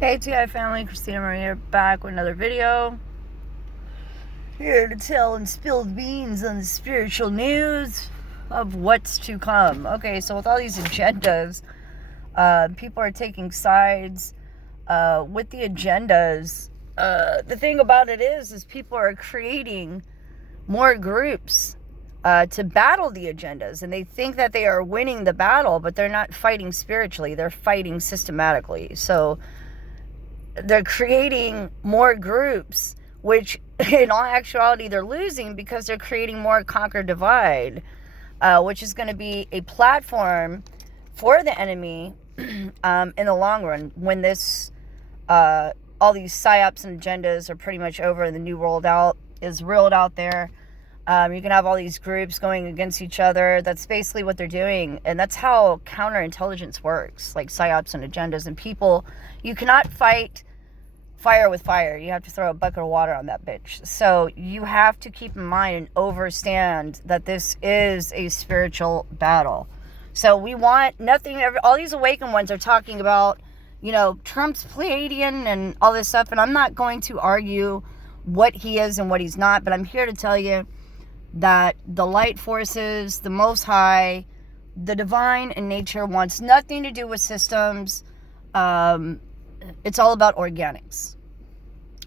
Hey TI family, Christina Maria back with another video. Here to tell and spill the beans on the spiritual news of what's to come. Okay, so with all these agendas, people are taking sides with the agendas. The thing about it is people are creating more groups to battle the agendas, and they think that they are winning the battle, but they're not fighting spiritually, they're fighting systematically. So they're creating more groups, which in all actuality they're losing because they're creating more conquer divide, which is going to be a platform for the enemy in the long run when this all these psyops and agendas are pretty much over and the new world out is reeled out there. You can have all these groups going against each other. That's basically what they're doing. And that's how counterintelligence works, like psyops and agendas. And people, you cannot fight fire with fire. You have to throw a bucket of water on that bitch. So you have to keep in mind and understand that this is a spiritual battle. So we want nothing. All these awakened ones are talking about, Trump's Pleiadian and all this stuff. And I'm not going to argue what he is and what he's not. But I'm here to tell you that the light forces, the Most High, the divine in nature wants nothing to do with systems. It's all about organics.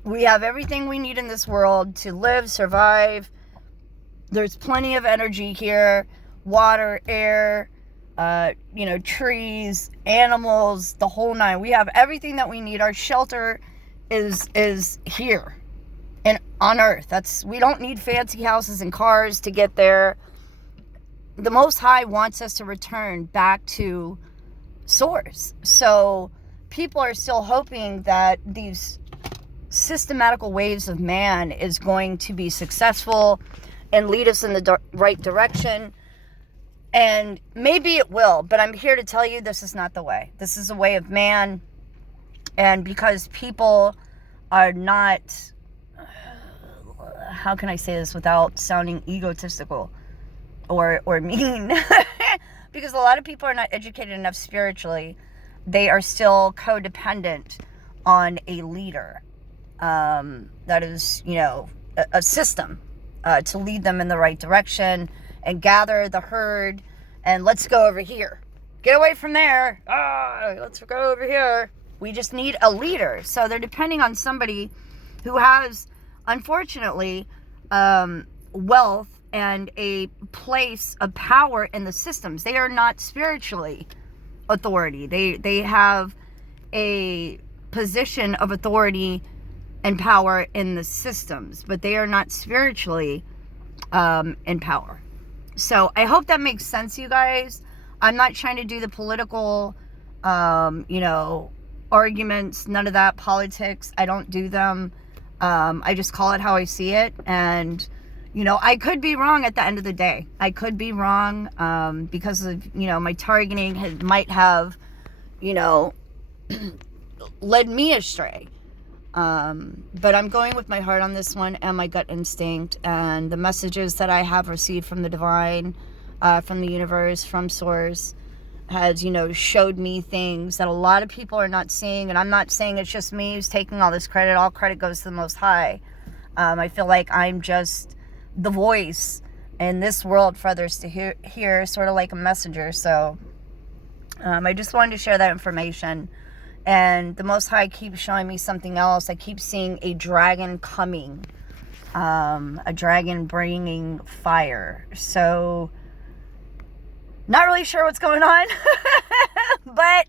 We have everything we need in this world to live, survive. There's plenty of energy here, water, air, trees, animals, the whole nine. We have everything that we need. Our shelter is here and on earth. We don't need fancy houses and cars to get there. The Most High wants us to return back to source. So people are still hoping that these systematical waves of man is going to be successful and lead us in the right direction. And maybe it will, but I'm here to tell you this is not the way. This is a way of man. And because people are not, how can I say this without sounding egotistical or mean? Because a lot of people are not educated enough spiritually. They are still codependent on a leader that is, a system to lead them in the right direction and gather the herd and let's go over here. Get away from there. Let's go over here. We just need a leader. So they're depending on somebody who has, unfortunately, wealth and a place of power in the systems. They are not spiritually authority. They have a position of authority and power in the systems, but they are not spiritually in power. So I hope that makes sense, you guys. I'm not trying to do the political arguments, none of that, politics. I don't do them. I just call it how I see it. And I could be wrong at the end of the day. I could be wrong because of, my targeting might have, led me astray. But I'm going with my heart on this one and my gut instinct and the messages that I have received from the divine, from the universe, from source has, showed me things that a lot of people are not seeing. And I'm not saying it's just me who's taking all this credit. All credit goes to the Most High. I feel like I'm just the voice in this world for others to hear, sort of like a messenger. So I just wanted to share that information. And the Most High keeps showing me something else. I keep seeing a dragon coming, a dragon bringing fire. So not really sure what's going on, but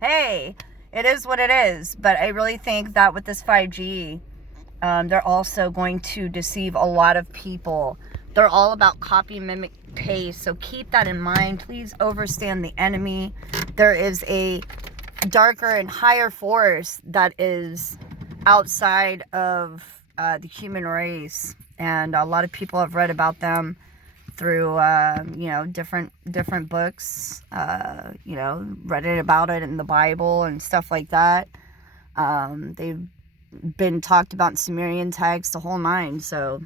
hey, it is what it is. But I really think that with this 5G, they're also going to deceive a lot of people. They're all about copy, mimic, paste. So keep that in mind. Please understand the enemy. There is a darker and higher force that is outside of the human race. And a lot of people have read about them through, different books, read it about it in the Bible and stuff like that. They've been talked about in Sumerian texts, the whole nine. So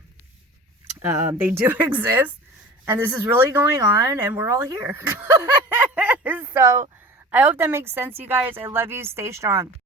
they do exist, and this is really going on, and we're all here. So I hope that makes sense, you guys. I love you. Stay strong.